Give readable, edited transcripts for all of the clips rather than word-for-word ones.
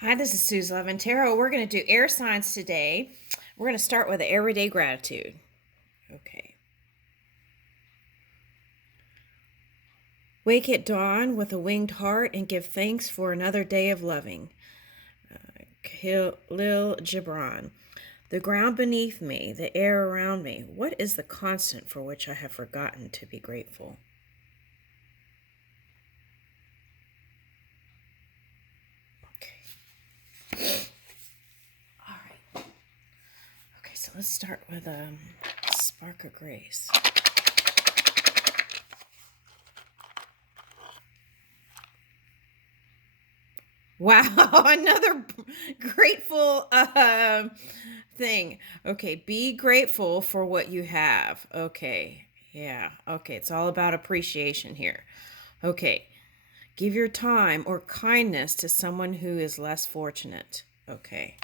Hi, this is Suze Love and Tarot. We're going to do air signs today. We're going to start with the everyday gratitude. Okay. Wake at dawn with a winged heart and give thanks for another day of loving. Khalil Gibran. The ground beneath me, the air around me, what is the constant for which I have forgotten to be grateful? Okay. All right. Okay, so let's start with Spark of Grace. Wow, another grateful thing. Okay, be grateful for what you have. Okay, yeah, okay, it's all about appreciation here. Okay, give your time or kindness to someone who is less fortunate. Okay,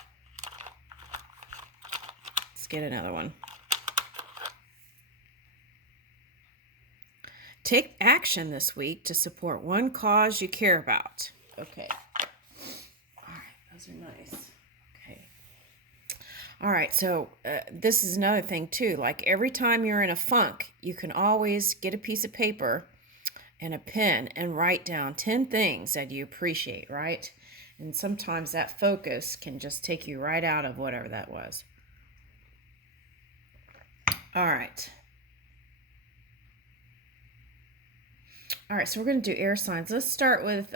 let's get another one. Take action this week to support one cause you care about. Okay. Those are nice. Okay. All right. So this is another thing too. Like every time you're in a funk, you can always get a piece of paper and a pen and write down 10 things that you appreciate, right? And sometimes that focus can just take you right out of whatever that was. All right. All right. So we're going to do air signs. Let's start with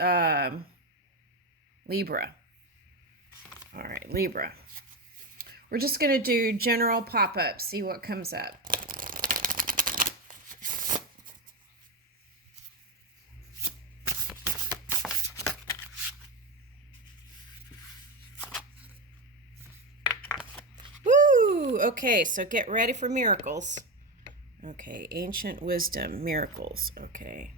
Libra. All right, Libra. We're just going to do general pop-ups, see what comes up. Woo! Okay, so get ready for miracles. Okay, ancient wisdom, miracles. Okay.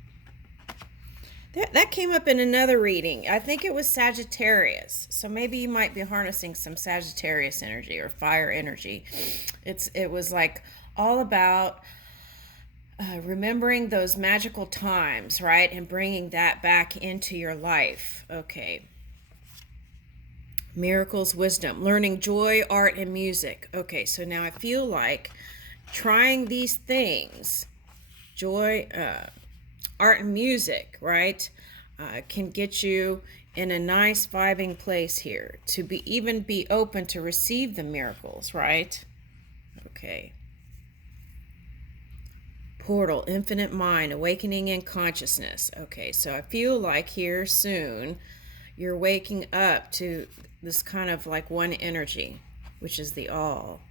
That came up in another reading. I think it was Sagittarius. So maybe you might be harnessing some Sagittarius energy or fire energy. It was like all about remembering those magical times, right? And bringing that back into your life. Okay. Miracles, wisdom, learning joy, art, and music. Okay, so now I feel like trying these things, joy, art and music, right, can get you in a nice vibing place here to even be open to receive the miracles, right? Okay. Portal, infinite mind, awakening in consciousness. Okay, so I feel like here soon you're waking up to this kind of like one energy, which is the all.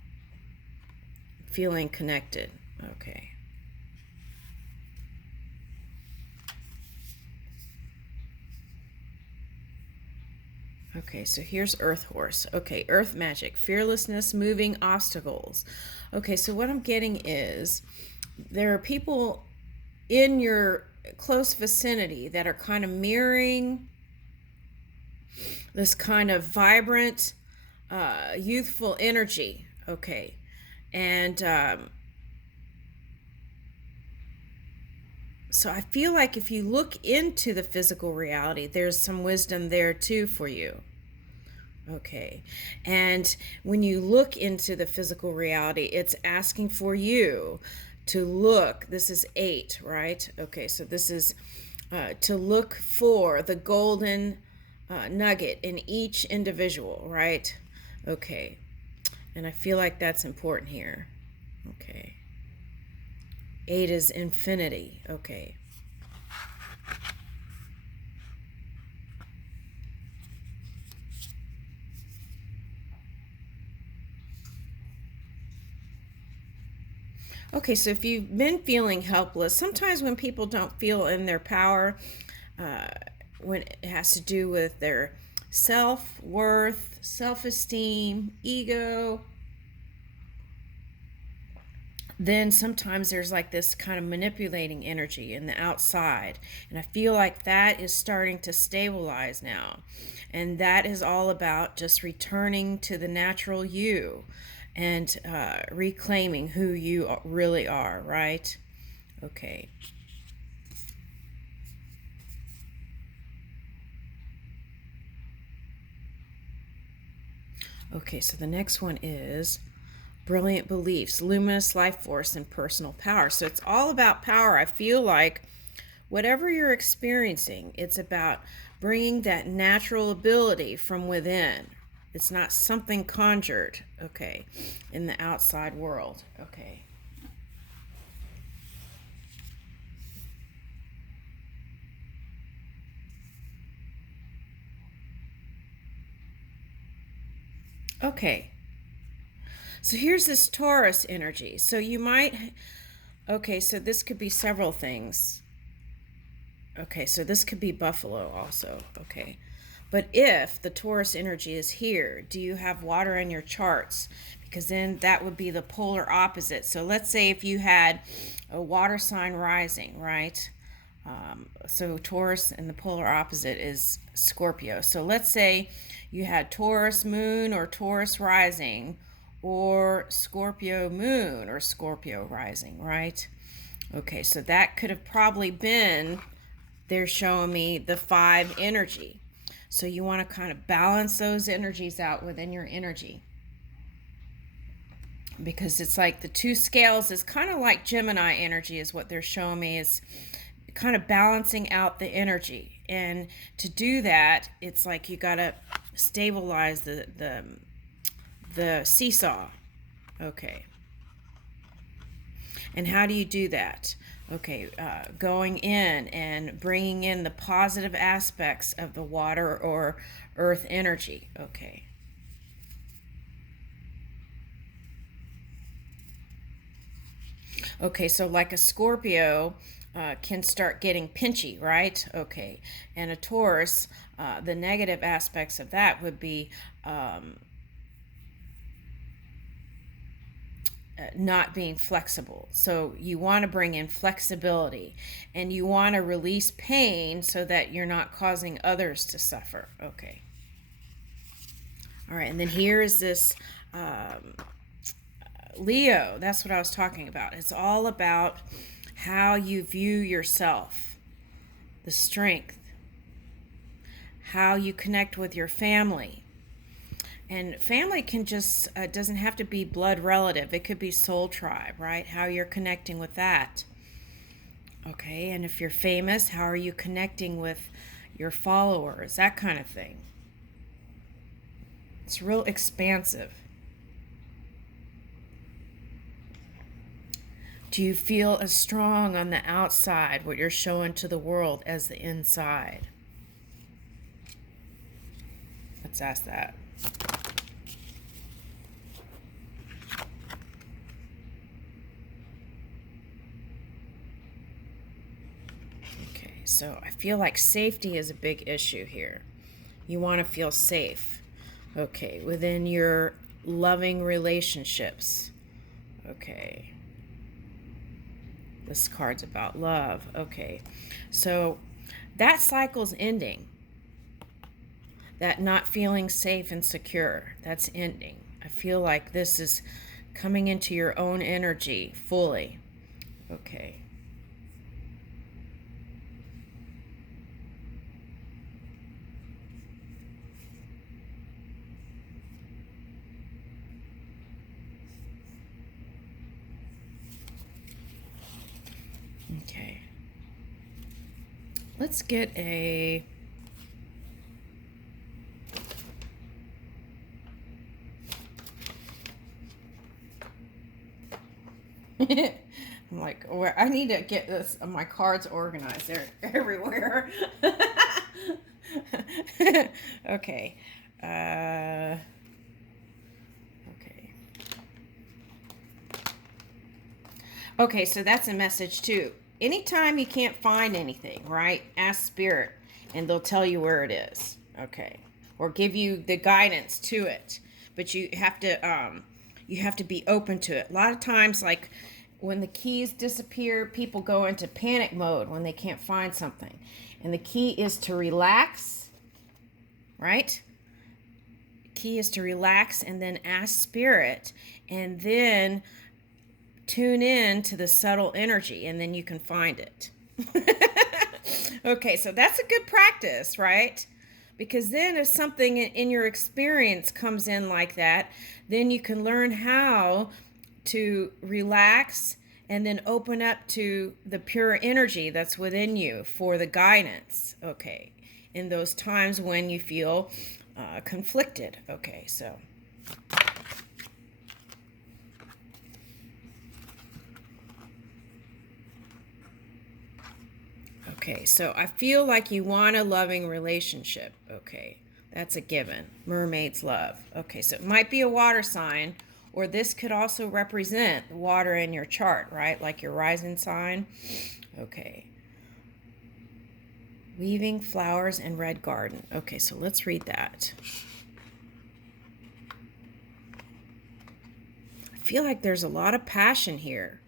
Feeling connected. Okay. Okay, so here's Earth Horse. Okay, Earth Magic, fearlessness, moving obstacles. Okay, so what I'm getting is there are people in your close vicinity that are kind of mirroring this kind of vibrant, youthful energy. Okay, and so I feel like if you look into the physical reality, there's some wisdom there too for you. Okay. And when you look into the physical reality, it's asking for you to look. This is 8, right? Okay. So this is to look for the golden nugget in each individual, right? Okay. And I feel like that's important here. Okay. 8 is infinity. Okay. Okay, so if you've been feeling helpless, sometimes when people don't feel in their power, when it has to do with their self-worth, self-esteem, ego, then sometimes there's like this kind of manipulating energy in the outside. And I feel like that is starting to stabilize now. And that is all about just returning to the natural you and reclaiming who you really are, right? Okay. Okay, so the next one is brilliant beliefs, luminous life force, and personal power. So it's all about power. I feel like whatever you're experiencing, it's about bringing that natural ability from within. It's not something conjured, okay, in the outside world, okay. Okay, so here's this Taurus energy. So you might, okay, so this could be several things. Okay, so this could be Buffalo also, okay. But if the Taurus energy is here, do you have water in your charts? Because then that would be the polar opposite. So let's say if you had a water sign rising, right? So Taurus and the polar opposite is Scorpio. So let's say you had Taurus moon or Taurus rising or Scorpio moon or Scorpio rising, right? Okay, so that could have probably been, they're showing me the 5 energy. So you want to kind of balance those energies out within your energy. Because it's like the 2 scales is kind of like Gemini energy is what they're showing me, is kind of balancing out the energy. And to do that, it's like you got to stabilize the seesaw. Okay. And how do you do that? Okay, going in and bringing in the positive aspects of the water or earth energy. Okay. Okay, so like a Scorpio can start getting pinchy, right? Okay. And a Taurus, the negative aspects of that would be not being flexible. So you want to bring in flexibility and you want to release pain so that you're not causing others to suffer. Okay. All right. And then here is this Leo. That's what I was talking about. It's all about how you view yourself, the strength, how you connect with your family. And family can just, doesn't have to be blood relative. It could be soul tribe, right? How you're connecting with that. Okay, and if you're famous, how are you connecting with your followers? That kind of thing. It's real expansive. Do you feel as strong on the outside, what you're showing to the world, as the inside? Let's ask that. So I feel like safety is a big issue here. You want to feel safe, okay, within your loving relationships. Okay. This card's about love. Okay. So that cycle's ending. That not feeling safe and secure, that's ending. I feel like this is coming into your own energy fully. Okay. Okay. Let's get a I'm like, I need to get this my cards organized. They're everywhere. Okay. Okay. Okay, so that's a message too. Anytime you can't find anything, right? Ask Spirit and they'll tell you where it is. Okay. Or give you the guidance to it. But you have to be open to it. A lot of times, like when the keys disappear, people go into panic mode when they can't find something. And the key is to relax, right? Key is to relax and then ask Spirit and then tune in to the subtle energy and then you can find it. Okay, so that's a good practice, right? Because then if something in your experience comes in like that, then you can learn how to relax and then open up to the pure energy that's within you for the guidance, okay, in those times when you feel conflicted. Okay, so okay, so I feel like you want a loving relationship. Okay, that's a given. Mermaid's love. Okay, so it might be a water sign, or this could also represent the water in your chart, right? Like your rising sign. Okay. Weaving flowers and red garden. Okay, so let's read that. I feel like there's a lot of passion here,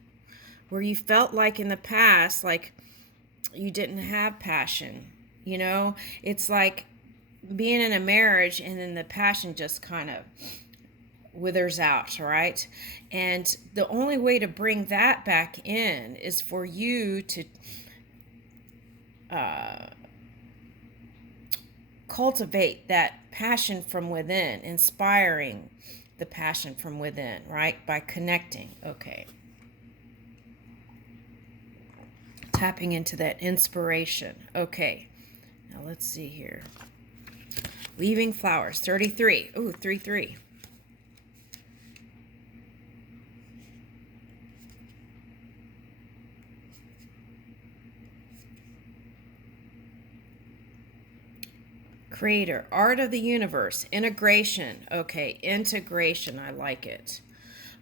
where you felt like in the past, like you didn't have passion. You know, it's like being in a marriage and then the passion just kind of withers out, right? And the only way to bring that back in is for you to cultivate that passion from within, inspiring the passion from within, right? By connecting. Okay. Tapping into that inspiration. Okay. Now let's see here. Weaving flowers, 33. Ooh, 3-3. Creator, art of the universe, integration. Okay, integration. I like it.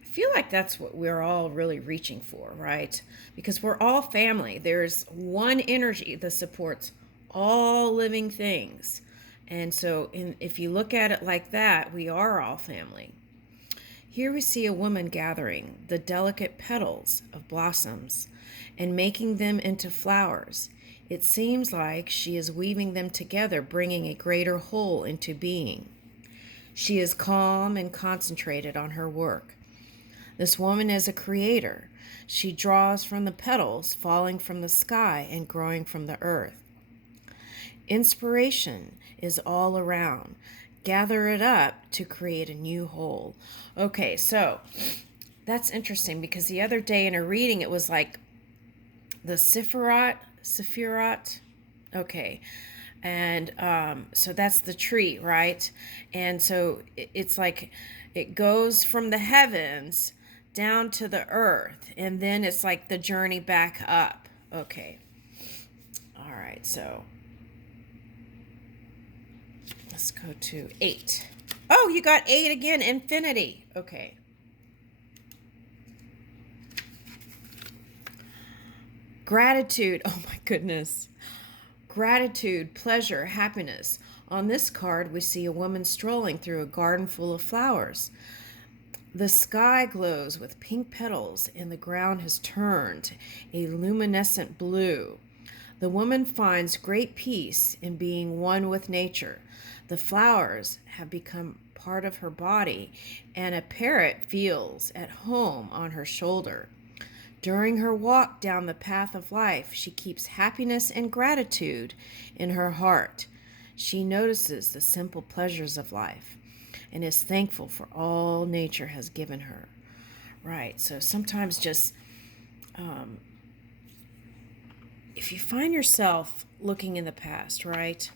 I feel like that's what we're all really reaching for, right? Because we're all family. There's one energy that supports all living things. And so if you look at it like that, we are all family. Here we see a woman gathering the delicate petals of blossoms and making them into flowers. It seems like she is weaving them together, bringing a greater whole into being. She is calm and concentrated on her work. This woman is a creator. She draws from the petals falling from the sky and growing from the earth. Inspiration is all around. Gather it up to create a new whole. Okay, so that's interesting because the other day in a reading it was like the Sephiroth. Okay, and so that's the tree, right? And so it's like it goes from the heavens down to the earth, and then it's like the journey back up. Okay, all right, so let's go to 8. Oh, you got 8 again, infinity. Okay. Gratitude. Oh my goodness. Gratitude, pleasure, happiness. On this card, we see a woman strolling through a garden full of flowers. The sky glows with pink petals and the ground has turned a luminescent blue. The woman finds great peace in being one with nature. The flowers have become part of her body, and a parrot feels at home on her shoulder. During her walk down the path of life, she keeps happiness and gratitude in her heart. She notices the simple pleasures of life and is thankful for all nature has given her. Right, so sometimes just if you find yourself looking in the past, right?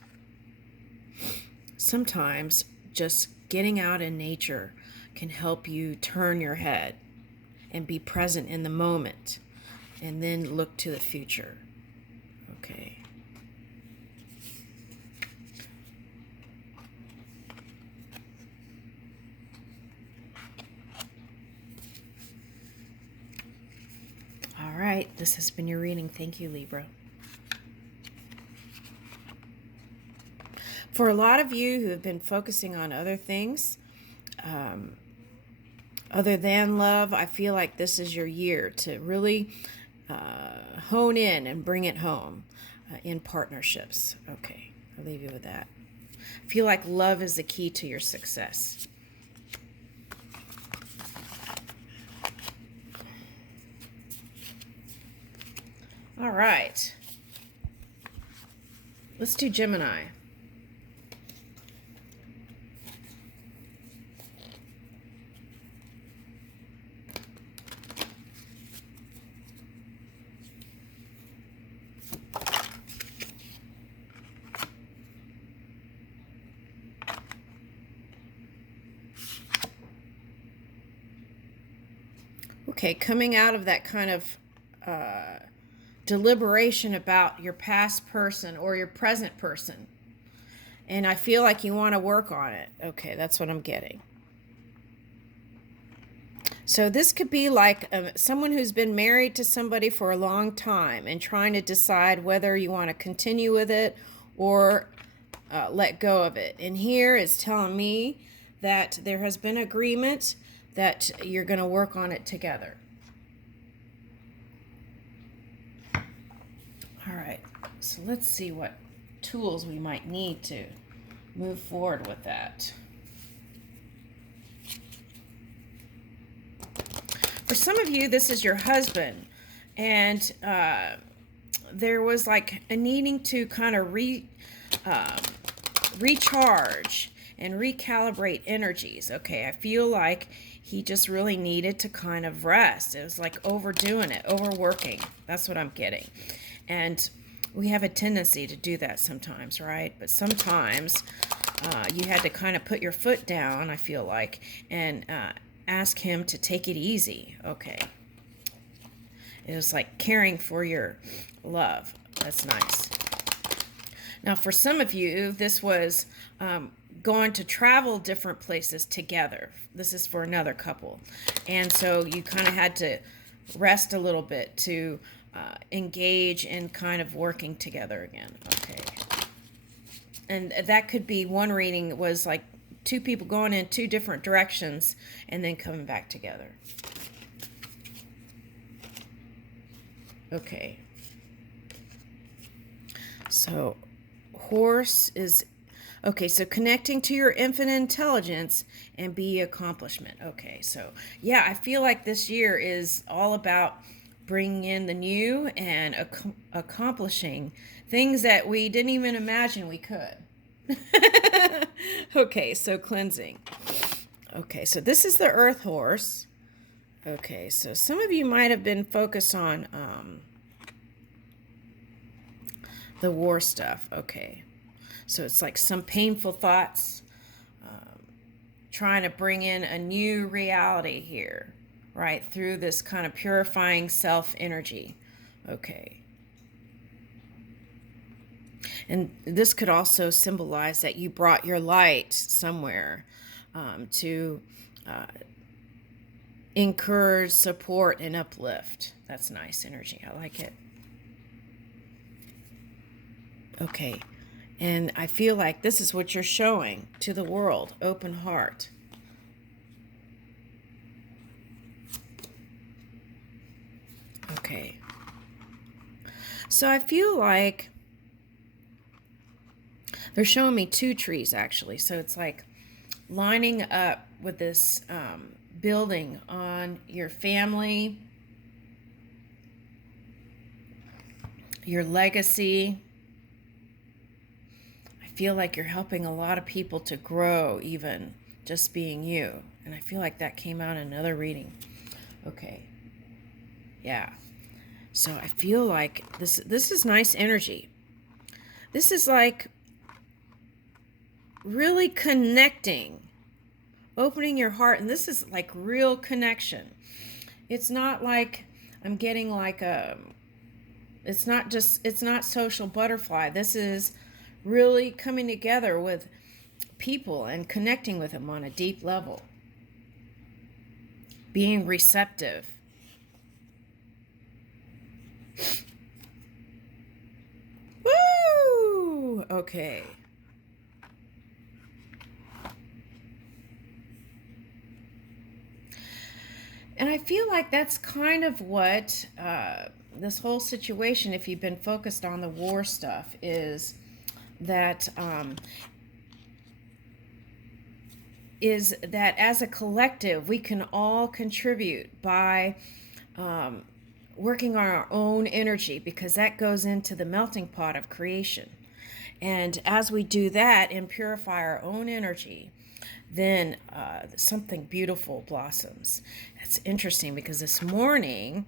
Sometimes just getting out in nature can help you turn your head and be present in the moment and then look to the future. Okay. All right, this has been your reading. Thank you, Libra. For a lot of you who have been focusing on other things, other than love, I feel like this is your year to really hone in and bring it home in partnerships. Okay, I'll leave you with that. I feel like love is the key to your success. All right. Let's do Gemini. Okay, coming out of that kind of deliberation about your past person or your present person. And I feel like you want to work on it. Okay, that's what I'm getting. So this could be like someone who's been married to somebody for a long time and trying to decide whether you want to continue with it or let go of it. And here it's telling me that there has been agreement that you're going to work on it together. All right, so let's see what tools we might need to move forward with that. For some of you, this is your husband, and there was like a needing to kind of recharge and recalibrate energies. Okay, I feel like he just really needed to kind of rest. It was like overdoing it, overworking. That's what I'm getting. And we have a tendency to do that sometimes, right? But sometimes you had to kind of put your foot down, I feel like, and ask him to take it easy. Okay. It was like caring for your love. That's nice. Now, for some of you, this was going to travel different places together. This is for another couple. And so you kind of had to rest a little bit to engage in kind of working together again. Okay. And that could be one reading was like two people going in two different directions and then coming back together. Okay. So horse is, okay, so connecting to your infinite intelligence and be accomplishment. Okay, so yeah, I feel like this year is all about bringing in the new and accomplishing things that we didn't even imagine we could. Okay, so cleansing. Okay, so this is the earth horse. Okay, so some of you might have been focused on the war stuff. Okay, so it's like some painful thoughts, trying to bring in a new reality here, right, through this kind of purifying self energy. Okay. And this could also symbolize that you brought your light somewhere to encourage, support, and uplift. That's nice energy. I like it. Okay. And I feel like this is what you're showing to the world. Open heart. Okay. So I feel like they're showing me two trees, actually. So it's like lining up with this building on your family, your legacy. I feel like you're helping a lot of people to grow, even just being you. And I feel like that came out in another reading. Okay. Yeah. So I feel like this is nice energy. This is like really connecting, opening your heart, and this is like real connection. It's not like I'm getting like it's not social butterfly. This is really coming together with people and connecting with them on a deep level, being receptive. Woo! Okay. And I feel like that's kind of what this whole situation, if you've been focused on the war stuff, is that as a collective, we can all contribute by working on our own energy, because that goes into the melting pot of creation. And as we do that and purify our own energy, then something beautiful blossoms. That's interesting, because this morning,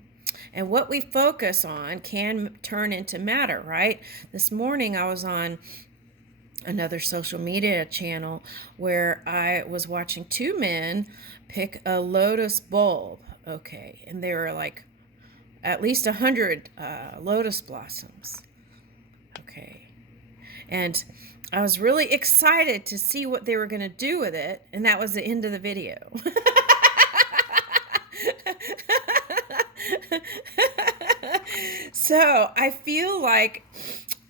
and what we focus on can turn into matter, right? This morning I was on another social media channel where I was watching two men pick a lotus bulb, Okay, and there were like at least 100 lotus blossoms. Okay, and I was really excited to see what they were going to do with it, and that was the end of the video. So I feel like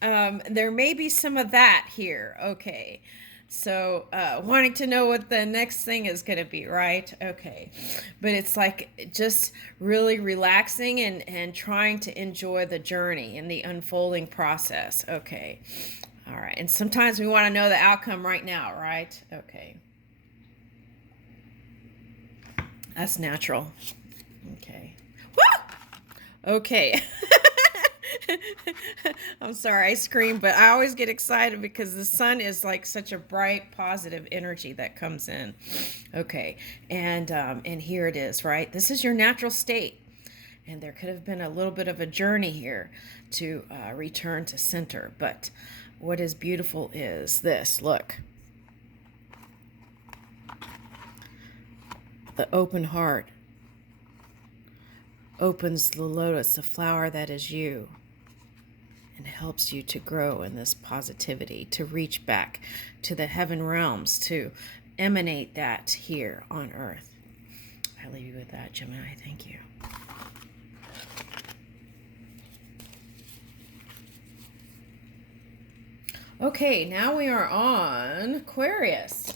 there may be some of that here. Okay. So wanting to know what the next thing is going to be, right? Okay. But it's like just really relaxing and trying to enjoy the journey and the unfolding process. Okay. All right. And sometimes we want to know the outcome right now, right? Okay. That's natural. Okay. Woo! Okay. I'm sorry I scream, but I always get excited because the sun is like such a bright, positive energy that comes in. Okay, and here it is, right? This is your natural state, and there could have been a little bit of a journey here to return to center. But what is beautiful is this. Look, the open heart opens the lotus, the flower that is you, and helps you to grow in this positivity, to reach back to the heaven realms, to emanate that here on earth. I leave you with that, Gemini. Thank you. Okay, now we are on Aquarius.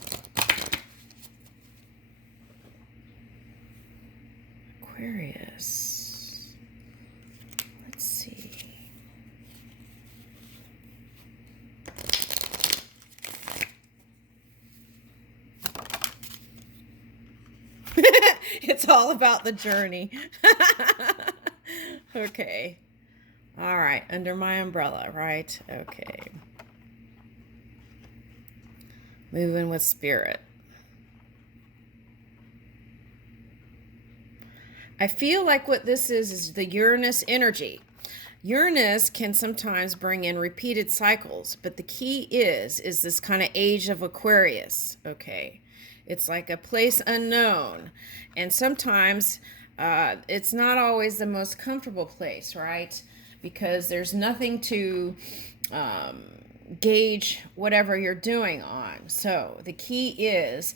Aquarius. Let's see. It's all about the journey. Okay. All right. Under my umbrella, right? Okay. Moving with spirit. I feel like what this is the Uranus energy. Uranus can sometimes bring in repeated cycles, but the key is this kind of age of Aquarius. Okay. It's like a place unknown. And sometimes it's not always the most comfortable place, right? Because there's nothing to gauge whatever you're doing on. So the key is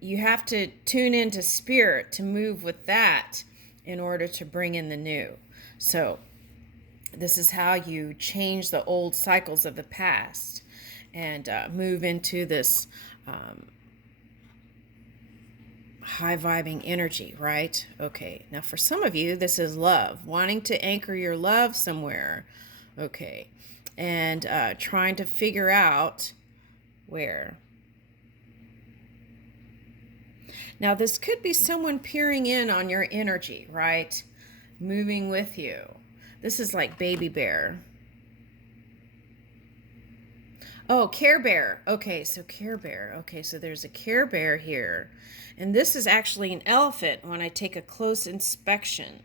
you have to tune into spirit to move with that in order to bring in the new. So this is how you change the old cycles of the past and move into this high vibing energy, right? Okay, now for some of you, this is love, wanting to anchor your love somewhere. Okay, and trying to figure out where. Now, this could be someone peering in on your energy, right? Moving with you. This is like baby bear. Oh, Care Bear. Okay, so Care Bear. Okay, so there's a Care Bear here. And this is actually an elephant when I take a close inspection.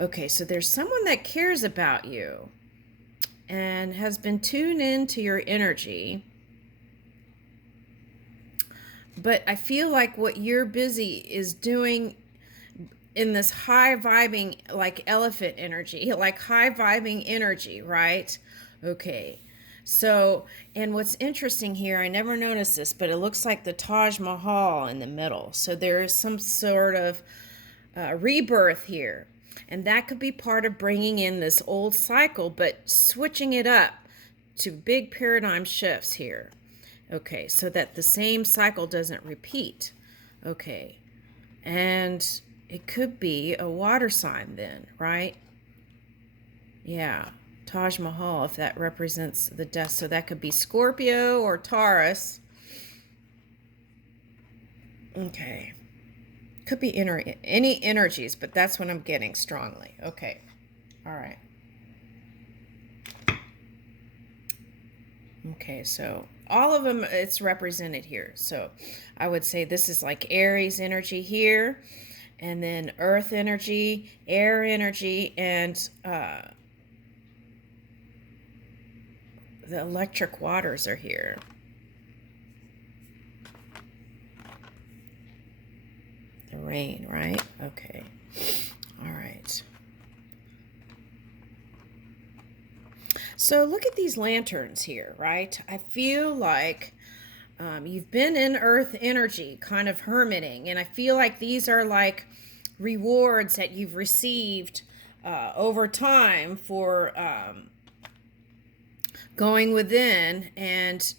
Okay, so there's someone that cares about you and has been tuned into your energy. But I feel like what you're busy is doing in this high vibing, like elephant energy, like high vibing energy, right? Okay. So, and what's interesting here, I never noticed this, but it looks like the Taj Mahal in the middle. So there is some sort of rebirth here. And that could be part of bringing in this old cycle, but switching it up to big paradigm shifts here. Okay, so that the same cycle doesn't repeat. Okay, and it could be a water sign then, right? Yeah, Taj Mahal, if that represents the death. So that could be Scorpio or Taurus. Okay, could be any energies, but that's what I'm getting strongly. Okay, all right. Okay, so all of them, it's represented here. So I would say this is like Aries energy here, and then earth energy, air energy, and the electric waters are here. rain, right? Okay. All right. So look at these lanterns here, right? I feel like you've been in earth energy, kind of hermiting, and I feel like these are like rewards that you've received over time for going within and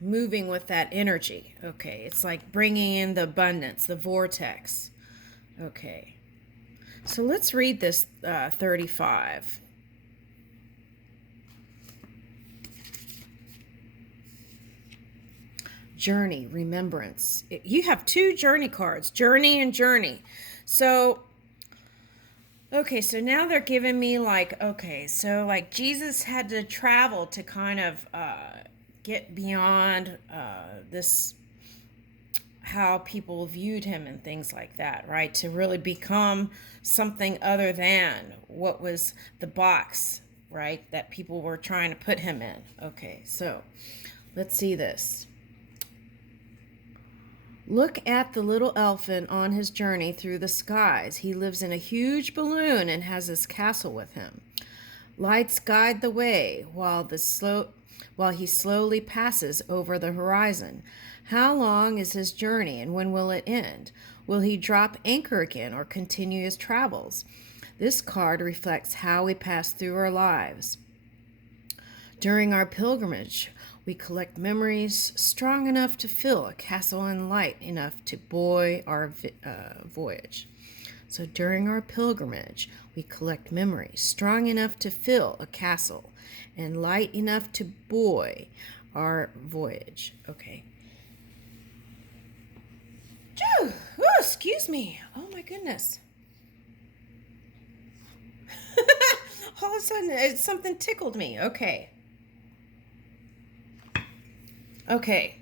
moving with that energy. Okay, it's like bringing in the abundance, the vortex. Okay, so let's read this 35. Journey, remembrance. You have two journey cards, journey and journey. So, okay, so now they're giving me like, okay, so like Jesus had to travel to kind of get beyond this, how people viewed him and things like that, right? To really become something other than what was the box, right? That people were trying to put him in. Okay, so let's see this. Look at the little elephant on his journey through the skies. He lives in a huge balloon and has his castle with him. Lights guide the way while he slowly passes over the horizon. How long is his journey and when will it end? Will he drop anchor again or continue his travels? This card reflects how we pass through our lives. During our pilgrimage, we collect memories strong enough to fill a castle and light enough to buoy our voyage. So during our pilgrimage, we collect memories strong enough to fill a castle and light enough to buoy our voyage. Okay. Oh, excuse me. Oh my goodness. All of a sudden, something tickled me. Okay. Okay,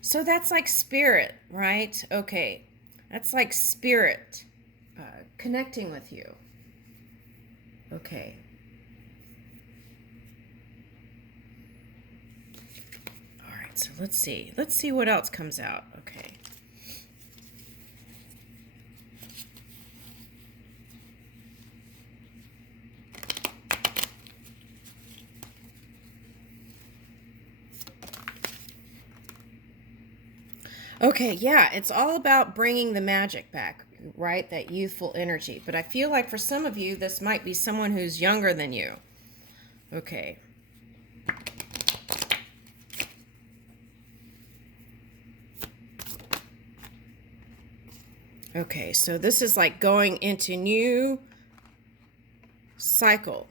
so that's like spirit, right? Okay, that's like spirit connecting with you. Okay. All right, so let's see. Let's see what else comes out. Okay. Okay, yeah, it's all about bringing the magic back, right? That youthful energy. But I feel like for some of you, this might be someone who's younger than you. Okay. Okay, so this is like going into new cycle.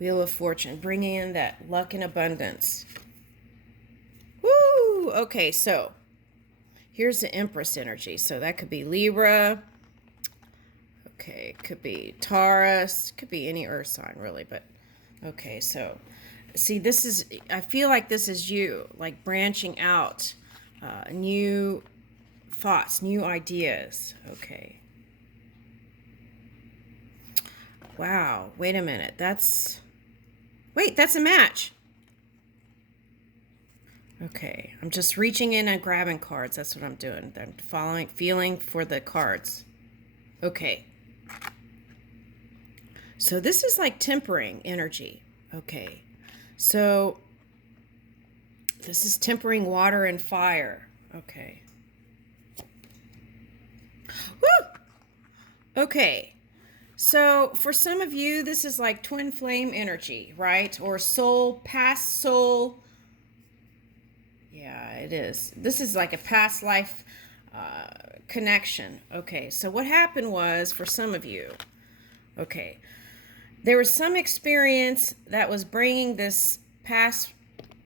Wheel of Fortune, bringing in that luck and abundance. Woo! Okay, so here's the Empress energy. So that could be Libra. Okay, could be Taurus. Could be any earth sign, really. But okay, so see, this is, I feel like this is you, like branching out, new thoughts, new ideas. Okay. Wow, wait a minute. That's a match. Okay, I'm just reaching in and grabbing cards. That's what I'm doing. I'm feeling for the cards. Okay. So this is like tempering energy. Okay. So this is tempering water and fire. Okay. Woo! Okay. So for some of you, this is like twin flame energy, right? Or soul, past soul. Yeah, it is. This is like a past life connection. Okay, so what happened was, for some of you, okay, there was some experience that was bringing this past